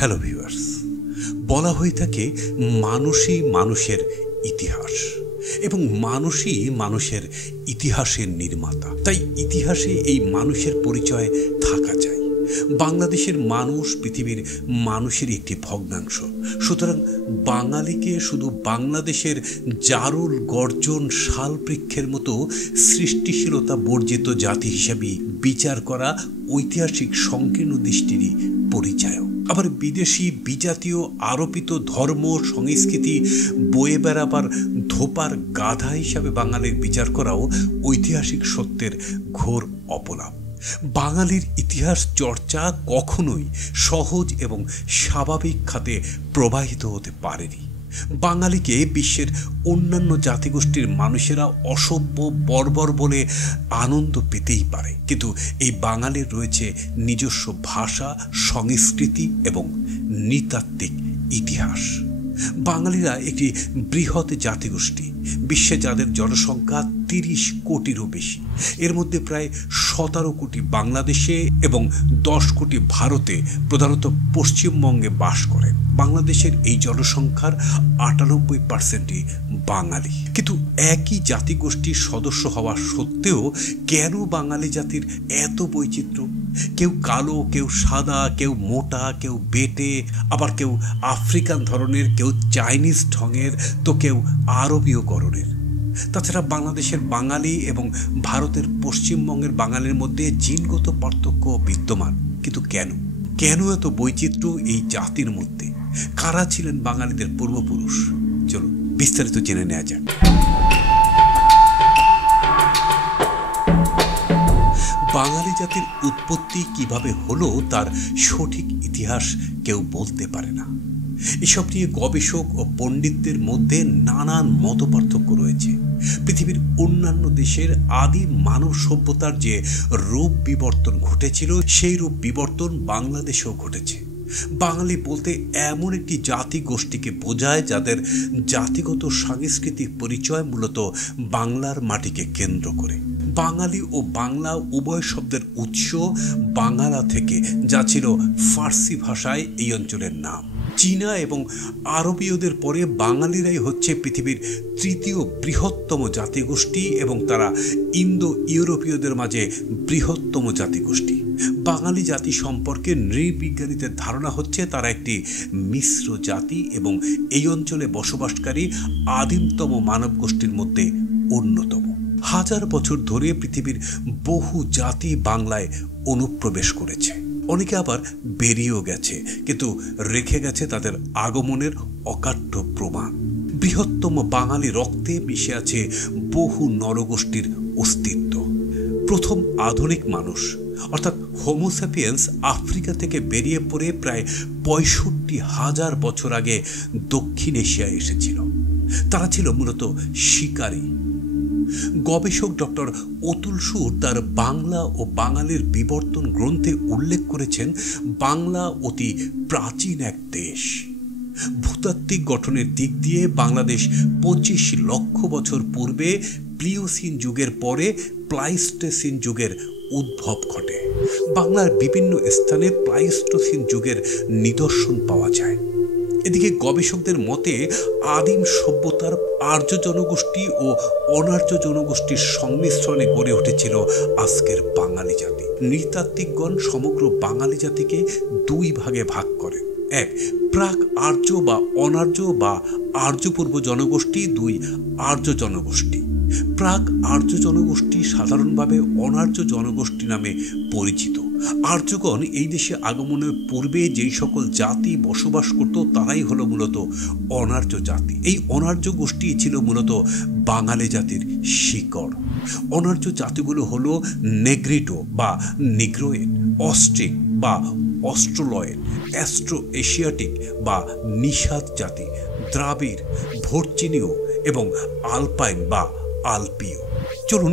Hello viewers, বলা হয়ে থাকে মানুষই মানুষের ইতিহাস এবং মানুষই মানুষের ইতিহাসের নির্মাতা। তাই ইতিহাসে এই মানুষের পরিচয় থাকা চাই। বাংলাদেশের মানুষ পৃথিবীর মানুষের একটি ভগ্নাংশ। সুতরাং বাঙালিকে শুধু বাংলাদেশের জারুল গর্জন শালবৃক্ষের মতো সৃষ্টিশীলতা বর্জিত জাতি হিসেবে বিচার করা ঐতিহাসিক সংকীর্ণ দৃষ্টিরই পরিচায়ক। আবার বিদেশি বিজাতীয় আরোপিত ধর্ম সংস্কৃতি বয়ে বেড়াবার ধোপার গাধা হিসাবে বাঙালির বিচার করাও ঐতিহাসিক সত্যের ঘোর অপলাপ। বাঙালির ইতিহাস চর্চা কখনোই সহজ এবং স্বাভাবিক খাতে প্রবাহিত হতে পারেনি। বাঙালিকে বিশ্বের অন্যান্য জাতিগোষ্ঠীর মানুষেরা অসভ্য বর্বর বলে আনন্দ পেতেই পারে, কিন্তু এই বাঙালির রয়েছে নিজস্ব ভাষা, সংস্কৃতি এবং নৃতাত্ত্বিক ইতিহাস। বাঙালিরা একটি বৃহৎ জাতিগোষ্ঠী, বিশ্বে যাদের জনসংখ্যা 30 কোটিরও বেশি। এর মধ্যে প্রায় 17 কোটি বাংলাদেশে এবং 10 কোটি ভারতে, প্রধানত পশ্চিমবঙ্গে বাস করেন। বাংলাদেশের এই জনসংখ্যার 98%ই বাঙালি। কিন্তু একই জাতিগোষ্ঠীর সদস্য হওয়া সত্ত্বেও কেন বাঙালি জাতির এত বৈচিত্র্য? কেউ কালো, কেউ সাদা, কেউ মোটা, কেউ বেটে, আবার কেউ আফ্রিকান ধরনের, কেউ চাইনিজ ঢঙের, তো কেউ আরবীয় গড়নের। তাছাড়া বাংলাদেশের বাঙালি এবং ভারতের পশ্চিমবঙ্গের বাঙালির মধ্যে জিনগত পার্থক্য বিদ্যমান। কিন্তু কেন এত বৈচিত্র্য এই জাতির মধ্যে? কারা ছিলেন বাঙালিদের পূর্বপুরুষ? চলো বিস্তারিত জেনে নেওয়া যাক। বাঙালি জাতির উৎপত্তি কিভাবে হলো তার সঠিক ইতিহাস কেউ বলতে পারে না। এসব নিয়ে গবেষক ও পণ্ডিতদের মধ্যে নানান মতপার্থক্য রয়েছে। পৃথিবীর অন্যান্য দেশের আদি মানব সভ্যতার যে রূপ বিবর্তন ঘটেছিল, সেই রূপ বিবর্তন বাংলাদেশেও ঘটেছে। বাঙালি বলতে এমন একটি জাতিগোষ্ঠীকে বোঝায় যাদের জাতিগত সাংস্কৃতিক পরিচয় মূলত বাংলার মাটিকে কেন্দ্র করে। বাঙালি ও বাংলা উভয় শব্দের উৎস বাংলা থেকে, যা ছিল ফার্সি ভাষায় এই অঞ্চলের নাম। চীনা এবং আরবীয়দের পরে বাঙালিরাই হচ্ছে পৃথিবীর তৃতীয় বৃহত্তম জাতিগোষ্ঠী এবং তারা ইন্দো ইউরোপীয়দের মাঝে বৃহত্তম জাতিগোষ্ঠী। বাঙালি জাতি সম্পর্কে নৃবিজ্ঞানীদের ধারণা হচ্ছে তারা একটি মিশ্র জাতি এবং এই অঞ্চলে বসবাসকারী আদিমতম মানব গোষ্ঠীর মধ্যে অন্যতম। হাজার বছর ধরে পৃথিবীর বহু জাতি বাংলায় অনুপ্রবেশ করেছে। অনেকে আবার বেরিয়েও গেছে, কিন্তু রেখে গেছে তাদের আগমনের অকাট্য প্রমাণ। বৃহত্তম বাঙালি রক্তে মিশে আছে বহু নরগোষ্ঠীর অস্তিত্ব। প্রথম আধুনিক মানুষ অর্থাৎ হোমোস্যাপিয়েন্স আফ্রিকা থেকে বেরিয়ে পড়ে প্রায় 65,000 বছর আগে দক্ষিণ এশিয়ায় এসেছিল। তারা ছিল মূলত শিকারী। গবেষক ডক্টর অতুল সুর তার বাংলা ও বাঙালির বিবর্তন গ্রন্থে উল্লেখ করেছেন, বাংলা অতি প্রাচীন এক দেশ। ভূতাত্ত্বিক গঠনের দিক দিয়ে বাংলাদেশ 25 লক্ষ বছর পূর্বে প্লিওসিন যুগের পরে প্লাইস্টোসিন যুগের উদ্ভব ঘটে। বাংলার বিভিন্ন স্থানে প্লাইস্টোসিন যুগের নিদর্শন পাওয়া যায়। এদিকে গবেষকদের মতে আদিম সভ্যতার আর্য জনগোষ্ঠী ও অনার্য জনগোষ্ঠীর সংমিশ্রণে গড়ে উঠেছিল আজকের বাঙালি জাতি। নৃতাত্ত্বিকগণ সমগ্র বাঙালি জাতিকে 2 ভাগে ভাগ করেন। 1 প্রাক আর্য বা অনার্য বা আর্যপূর্ব জনগোষ্ঠী, 2 আর্য জনগোষ্ঠী। প্রাক আর্য জনগোষ্ঠী সাধারণভাবে অনার্য জনগোষ্ঠী নামে পরিচিত। আর্যগণ এই দেশে আগমনের পূর্বে যেই সকল জাতি বসবাস করত তারাই হলো মূলত অনার্য জাতি। এই অনার্য গোষ্ঠী ছিল মূলত বাঙালি জাতির শিকড়। অনার্য জাতিগুলো হলো নেগ্রিটো বা নিগ্রোয়েড, অস্ট্রিক বা অস্ট্রোলয়েড, অ্যাস্ট্রো এশিয়াটিক বা নিষাদ জাতি, দ্রাবিড়, ভর্চিনীয় এবং আলপাইন বা আলপীয়। চলুন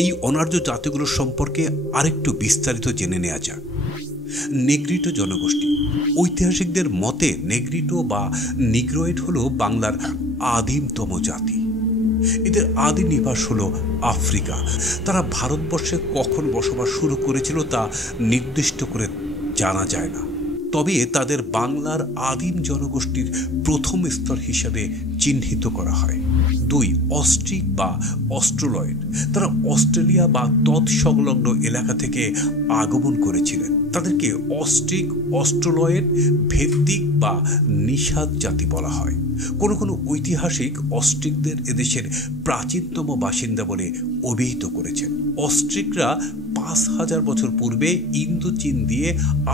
এই অনার্য জাতিগুলোর সম্পর্কে আরেকটু বিস্তারিত জেনে নেওয়া যাক। নেগ্রিটো জনগোষ্ঠী। ঐতিহাসিকদের মতে নেগ্রিটো বা নিগ্রোয়েড হলো বাংলার আদিমতম জাতি। এদের আদি নিবাস হলো আফ্রিকা। তারা ভারতবর্ষে কখন বসবাস শুরু করেছিল তা নির্দিষ্ট করে জানা যায় না। তবে তাদের বাংলার আদিম জনগোষ্ঠীর প্রথম স্তর হিসেবে চিহ্নিত করা হয়। 2. অস্ট্রিক বা অস্ট্রোলয়েড। তারা অস্ট্রেলিয়া বা তৎসংলগ্ন এলাকা থেকে আগমন করেছিলেন। তাদেরকে অস্ট্রিক, অস্ট্রোলয়েড, ভেদ্দিক বা নিষাদ জাতি বলা হয়। কোনো কোনো ঐতিহাসিক অস্ট্রিকদের এদেশের প্রাচীনতম বাসিন্দা বলে অভিহিত করেছেন। অস্ট্রিকরা 5000 বছর পূর্বে ইন্দো চীন দিয়ে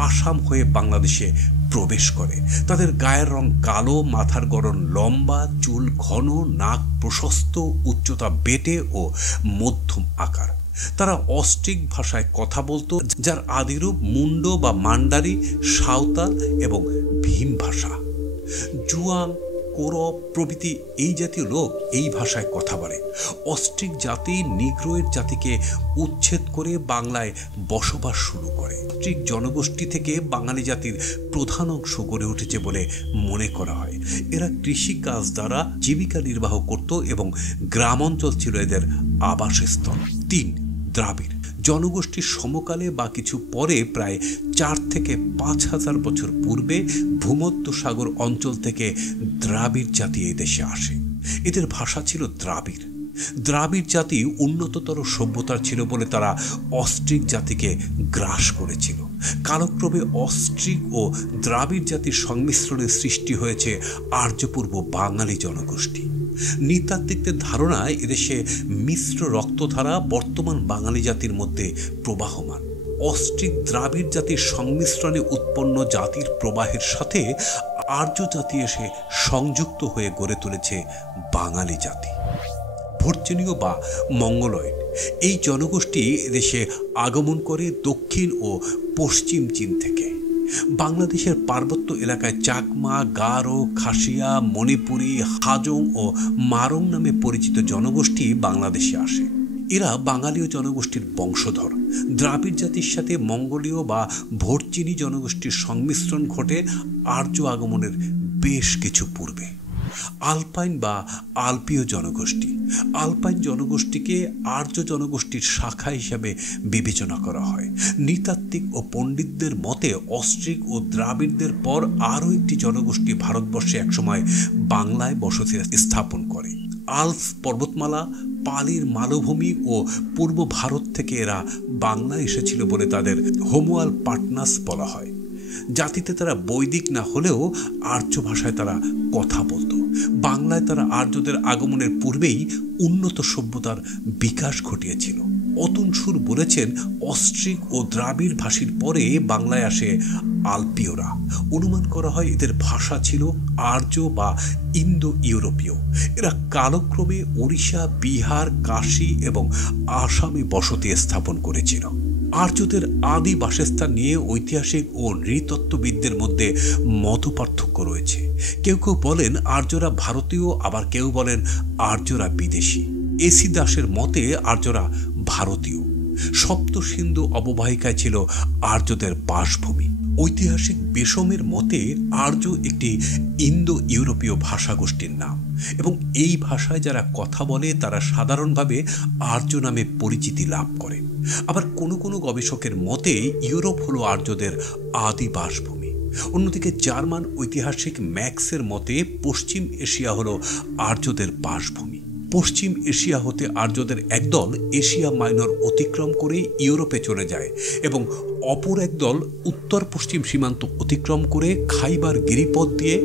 আসাম হয়ে বাংলাদেশে প্রবেশ করে। তাদের গায়ের রং কালো, মাথার গড়ন লম্বা, চুল ঘন, নাক প্রশস্ত, উচ্চতা বেটে ও মধ্যম আকার। তারা অস্ট্রিক ভাষায় কথা বলতো, যার আদিরূপ মুন্ডো বা মান্ডারি, সাঁওতাল এবং ভীম ভাষা। জুয়াং, কোরব প্রভৃতি এই জাতীয় লোক এই ভাষায় কথা বলে। অস্ট্রিক জাতি নিগ্রোয়েড জাতিকে উচ্ছেদ করে বাংলায় বসবাস শুরু করে। অস্ট্রিক জনগোষ্ঠী থেকে বাঙালি জাতির প্রধান অংশ গড়ে উঠেছে বলে মনে করা হয়। এরা কৃষিকাজ দ্বারা জীবিকা নির্বাহ করত এবং গ্রামাঞ্চল ছিল এদের আবাসস্থল। 3. দ্রাবিড় জনগোষ্ঠীর সমকালে বা কিছু পরে প্রায় 4 থেকে 5000 বছর পূর্বে ভূমধ্যসাগর অঞ্চল থেকে দ্রাবিড় জাতি এই দেশে আসে। এদের ভাষা ছিল দ্রাবিড়। দ্রাবিড় জাতি উন্নততর সভ্যতার ছিল বলে তারা অস্ট্রিক জাতিকে গ্রাস করেছিল। কালক্রমে অস্ট্রিক ও দ্রাবিড় জাতির সংমিশ্রণে সৃষ্টি হয়েছে আর্যপূর্ব বাঙালি জনগোষ্ঠী। নৃতাত্ত্বিকদের ধারণায় এদেশে মিশ্র রক্তধারা বর্তমান বাঙালি জাতির মধ্যে প্রবাহমান। অস্ট্রিক দ্রাবিড় জাতির সংমিশ্রণে উৎপন্ন জাতির প্রবাহের সাথে আর্য জাতি এসে সংযুক্ত হয়ে গড়ে তুলেছে বাঙালি জাতি। ভর্জনীয় বা মঙ্গলয়েড এই জনগোষ্ঠী এদেশে আগমন করে দক্ষিণ ও পশ্চিম চীন থেকে। বাংলাদেশের পার্বত্য এলাকায় চাকমা, গারো, খাসিয়া, মণিপুরী, হাজং ও মারং নামে পরিচিত জনগোষ্ঠী বাংলাদেশে আসে। এরা বাঙালীয় জনগোষ্ঠীর বংশধর। দ্রাবিড় জাতির সাথে মঙ্গোলীয় বা ভর্চিনী জনগোষ্ঠীর সংমিশ্রণ ঘটে আর্য আগমনের বেশ কিছু পূর্বে। আলপাইন বা আলপীয় জনগোষ্ঠী। আলপাইন জনগোষ্ঠীকে আর্য জনগোষ্ঠীর শাখা হিসাবে বিবেচনা করা হয়। নৃতাত্ত্বিক ও পণ্ডিতদের মতে অস্ট্রিক ও দ্রাবিড়দের পর আরও একটি জনগোষ্ঠী ভারতবর্ষে একসময় বাংলায় বসতি স্থাপন করে। আল্পস পর্বতমালা, পালির মালভূমি ও পূর্ব ভারত থেকে এরা বাংলায় এসেছিল বলে তাদের হোমোয়াল পাটনাস বলা হয়। জাতিতে তারা বৈদিক না হলেও আর্য ভাষায় তারা কথা বলতো। বাংলায় তারা আর্যদের আগমনের পূর্বেই উন্নত সভ্যতার বিকাশ ঘটিয়েছিল। অতুল সুর বলেছেন, অস্ট্রিক ও দ্রাবিড় ভাষীর পরে বাংলায় আসে আলপীয়রা। অনুমান করা হয় এদের ভাষা ছিল আর্য বা ইন্দো ইউরোপীয়। এরা কালক্রমে ওড়িশা, বিহার, কাশী এবং আসামে বসতি স্থাপন করেছিল। আর্যদের আদি বাসস্থান নিয়ে ঐতিহাসিক ও নৃতত্ত্ববিদদের মধ্যে মতপার্থক্য রয়েছে। কেউ কেউ বলেন আর্যরা ভারতীয়, আবার কেউ বলেন আর্যরা বিদেশি। এসি দাসের মতে আর্যরা ভারতীয়। সপ্ত সিন্ধু অববাহিকায় ছিল আর্যদের বাসভূমি। ঐতিহাসিক বেশমের মতে আর্য একটি ইন্দো ইউরোপীয় ভাষাগোষ্ঠীর নাম এবং এই ভাষায় যারা কথা বলে তারা সাধারণভাবে আর্য নামে পরিচিতি লাভ করে। আবার কোনো কোনো গবেষকের মতে ইউরোপ হলো আর্যদের আদি বাসভূমি। অন্যদিকে জার্মান ঐতিহাসিক ম্যাক্সের মতে পশ্চিম এশিয়া হলো আর্যদের বাসভূমি। পশ্চিম এশিয়া হতে আর্যদের একদল এশিয়া মাইনর অতিক্রম করে ইউরোপে চলে যায় এবং অপর একদল উত্তর পশ্চিম সীমান্ত অতিক্রম করে খাইবার গিরিপথ দিয়ে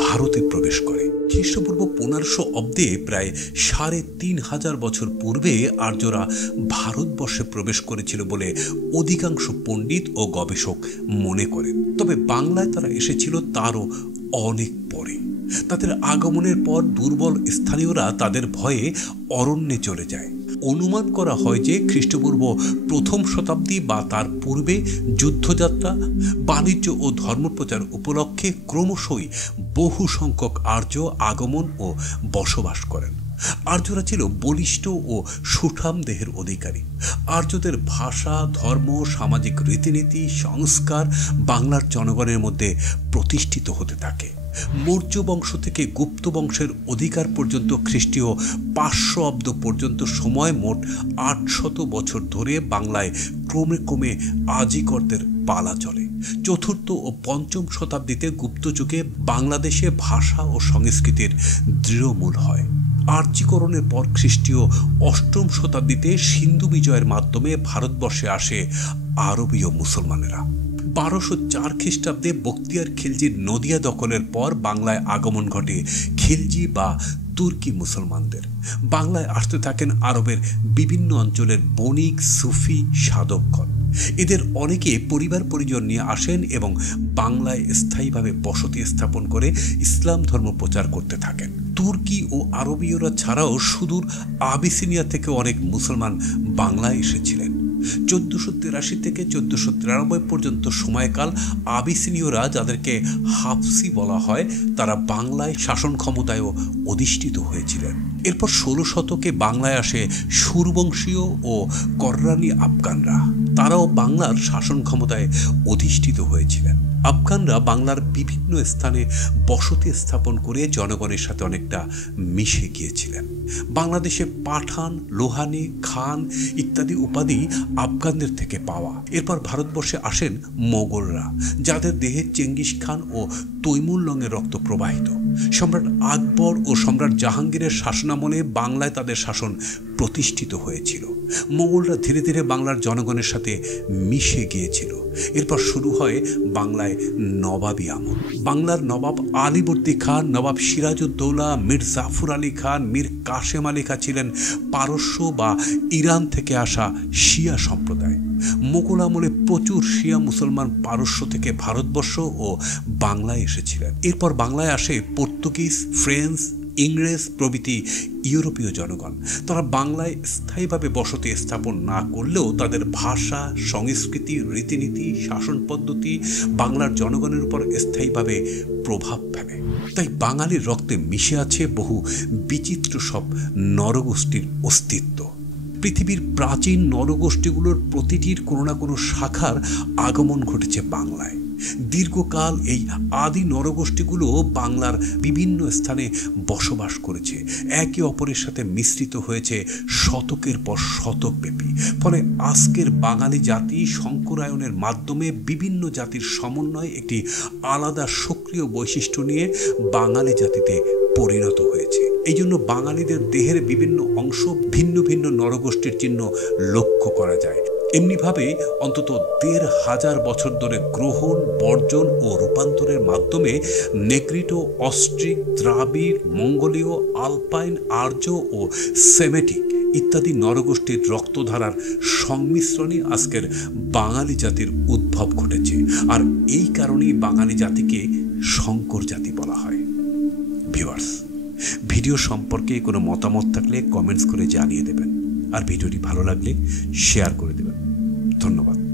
ভারতে প্রবেশ করে। খ্রিস্টপূর্ব 1500 অব্দে প্রায় 3500 বছর পূর্বে আর্যরা ভারতবর্ষে প্রবেশ করেছিল বলে অধিকাংশ পণ্ডিত ও গবেষক মনে করেন। তবে বাংলায় তারা এসেছিল তারও অনেক পরে। তাদের আগমনের পর দুর্বল স্থানীয়রা তাদের ভয়ে অরণ্যে চলে যায়। অনুমান করা হয় যে খ্রিস্টপূর্ব 1ম শতাব্দী বা তার পূর্বে যুদ্ধযাত্রা, বাণিজ্য ও ধর্মপ্রচার উপলক্ষে ক্রমশই বহু সংখ্যক আর্য আগমন ও বসবাস করেন। আর্যরা ছিল বলিষ্ঠ ও সুঠাম দেহের অধিকারী। আর্যদের ভাষা, ধর্ম, সামাজিক রীতিনীতি, সংস্কার বাংলার জনগণের মধ্যে প্রতিষ্ঠিত হতে থাকে। মৌর্য বংশ থেকে গুপ্ত বংশের অধিকার পর্যন্ত খ্রিস্টীয় 500 অব্দ পর্যন্ত সময় মোট 800 বছর ধরে বাংলায় ক্রমে ক্রমে আজিকরদের পালা চলে। চতুর্থ ও পঞ্চম শতাব্দীতে গুপ্তযুগে বাংলাদেশে ভাষা ও সংস্কৃতির দৃঢ়মূল হয়। আর্যীকরণের পর খ্রিস্টীয় অষ্টম শতাব্দীতে সিন্ধু বিজয়ের মাধ্যমে ভারতবর্ষে আসে আরবীয় মুসলমানেরা। 1204 খ্রিস্টাব্দে বখতিয়ার খিলজির নদিয়া দখলের পর বাংলায় আগমন ঘটে খিলজি বা তুর্কি মুসলমানদের। বাংলায় আসতে থাকেন আরবের বিভিন্ন অঞ্চলের বণিক, সুফি, সাধকগণ। এদের অনেকে পরিবার পরিজন নিয়ে আসেন এবং বাংলায় স্থায়ীভাবে বসতি স্থাপন করে ইসলাম ধর্ম প্রচার করতে থাকেন। তুর্কি ও আরবীয়রা ছাড়াও সুদূর আবিসিনিয়া থেকে অনেক মুসলমান বাংলায় এসেছিলেন। 1483 থেকে 1493 পর্যন্ত সময়কাল আবিসিনীয়রা, যাদেরকে হাফসি বলা হয়, তারা বাংলায় শাসন ক্ষমতায়ও অধিষ্ঠিত হয়েছিলেন। এরপর 16 শতকে বাংলায় আসে সুরবংশীয় ও কররানি আফগানরা। তারাও বাংলার শাসন ক্ষমতায় অধিষ্ঠিত হয়েছিলেন। আফগানরা বাংলার বিভিন্ন স্থানে বসতি স্থাপন করে জনগণের সাথে অনেকটা মিশে গিয়েছিলেন। বাংলাদেশে পাঠান, লোহানি, খান ইত্যাদি উপাধি আফগানদের থেকে পাওয়া। এরপর ভারতবর্ষে আসেন মোগলরা, যাদের দেহে চেঙ্গিস খান ও তৈমুর লংয়ের রক্ত প্রবাহিত। সম্রাট আকবর ও সম্রাট জাহাঙ্গীরের শাসনামলে বাংলায় তাদের শাসন প্রতিষ্ঠিত হয়েছিল। মোগলরা ধীরে ধীরে বাংলার জনগণের সাথে মিশে গিয়েছিল। এরপর শুরু হয় বাংলায় নবাবী আমল। বাংলার নবাব আলীবর্দী খান, নবাব সিরাজউদ্দৌলা, মীর জাফর আলী খান, মীর কাসেম আলী খান ছিলেন পারস্য বা ইরান থেকে আসা শিয়া সম্প্রদায়। মোগল আমলে প্রচুর শিয়া মুসলমান পারস্য থেকে ভারতবর্ষ ও বাংলায় এসেছিলেন। এরপর বাংলায় আসে পর্তুগিজ, ফ্রেঞ্চ, ইংরেজ প্রভৃতি ইউরোপীয় জনগণ। তারা বাংলায় স্থায়ীভাবে বসতি স্থাপন না করলেও তাদের ভাষা, সংস্কৃতি, রীতিনীতি, শাসন পদ্ধতি বাংলার জনগণের উপর স্থায়ীভাবে প্রভাব ফেলে। তাই বাঙালির রক্তে মিশে আছে বহু বিচিত্র সব নরগোষ্ঠীর অস্তিত্ব। পৃথিবীর প্রাচীন নরগোষ্ঠীগুলোর প্রতিটির কোনো না কোনো শাখার আগমন ঘটেছে বাংলায়। দীর্ঘকাল এই আদি নরগোষ্ঠীগুলো বাংলার বিভিন্ন স্থানে বসবাস করেছে, একে অপরের সাথে মিশ্রিত হয়েছে শতকের পর শতক ব্যাপী। ফলে আজকের বাঙালি জাতি সংকরায়নের মাধ্যমে বিভিন্ন জাতির সমন্বয়ে একটি আলাদা সক্রিয় বৈশিষ্ট্য নিয়ে বাঙালি জাতিতে পরিণত হয়েছে। এই জন্য বাঙালিদের দেহের বিভিন্ন অংশ ভিন্ন ভিন্ন নরগোষ্ঠীর চিহ্ন লক্ষ্য করা যায়। এমনিভাবে অন্তত 1500 বছর ধরে গ্রহণ, বর্জন ও রূপান্তরের মাধ্যমে নেগ্রিটো, অস্ট্রিক, দ্রাবিড়, মঙ্গোলীয়, আলপাইন, আর্য ও সেমেটিক ইত্যাদি নরগোষ্ঠীর রক্তধারার সংমিশ্রণে আজকের বাঙালি জাতির উদ্ভব ঘটেছে। আর এই কারণেই বাঙালি জাতিকে শঙ্কর জাতি বলা হয়। ভিউয়ার্স, ভিডিও সম্পর্কে কোনো মতামত থাকলে কমেন্টস করে জানিয়ে দেবেন, আর ভিডিওটি ভালো লাগলে শেয়ার করে দেবেন। ধন্যবাদ।